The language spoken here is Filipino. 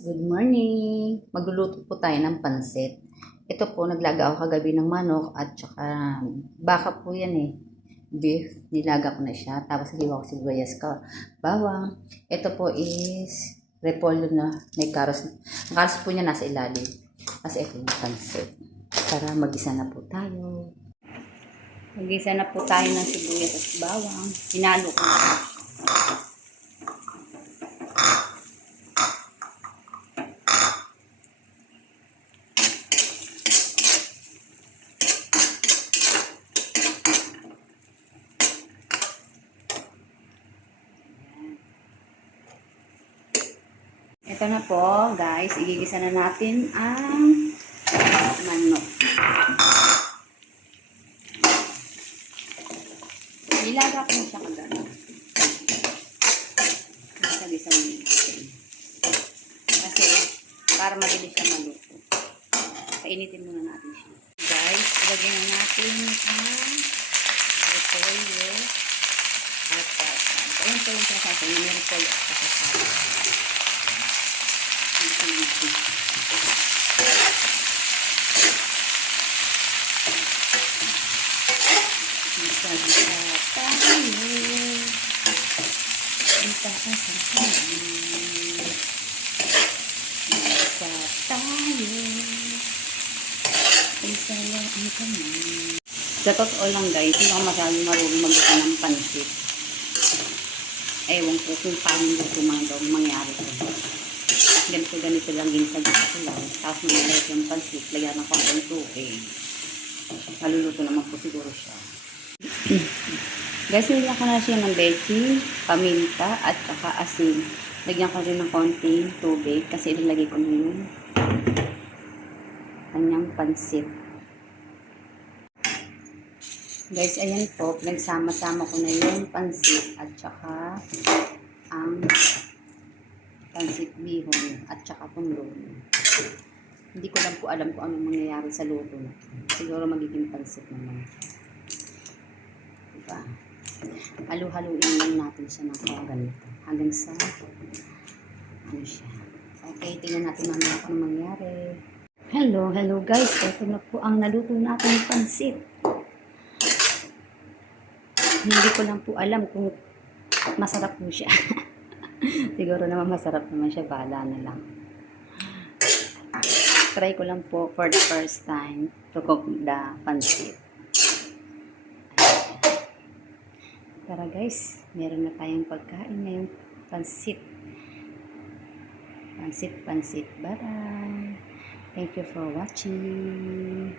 Good morning! Magluluto po tayo ng pansit. Ito po, naglaga ako kagabi ng manok at saka baka po yan eh. Beef, nilaga ko na siya. Tapos hiwa ko sibuyas ka, bawang. Ito po is repolyo na may karos. Ang karos po niya nasa ilalim. Kasi ito yung pansit. Tara, magisa na po tayo. Magisa na po tayo ng sibuyas at bawang. Hinalo ko na. Ito na po, guys. Igigisa na natin ang manok. Nilaga ko siya kagano. Gisa-gisa mo. Kasi, para mabilis siya maluto. Painitin muna natin siya. Guys, ilagyan na natin ang repolyo at sasal. Ayun po yung sasal. Yung repolyo at sasal. Bisa-bisa tayo. Ang tayo. Bisa tayo. Isa lang. Sa totoo lang guys, hindi ako masyadong marunong magluto ng pansit. Ewan ko kung paano daw mangyari ko ganito ganito lang ginisa-gisa ko lang. Tapos nilagay yung pansit, lagyan ng konting tubig. Maluluto naman po siguro siya. Guys, nilagyan ko na siya ng beki, paminta, at saka asin. Lagyan ko rin ng konting tubig kasi ilalagay ko na yung kanyang pansit. Guys, ayan po, nagsama-sama ko na yung pansit at saka ang pansit bihon at saka pumlong. Hindi ko lang po alam kung anong mangyayari sa luto na. Siguro magiging pansit naman. Diba? Halu-haluin lang natin siya ng kaya ganito. Hanggang sa ano siya. Okay, tingnan natin mamaya kung anong mangyayari. Hello, hello guys. Ito na po ang naluto natin pansit. Hindi ko lang po alam kung masarap po siya. Siguro naman masarap naman siya. Bahala na lang. Try ko lang po for the first time to cook the pansit. Tara guys, meron na tayong pagkain ngayong pansit. Pansit, pansit. Bye-bye. Thank you for watching.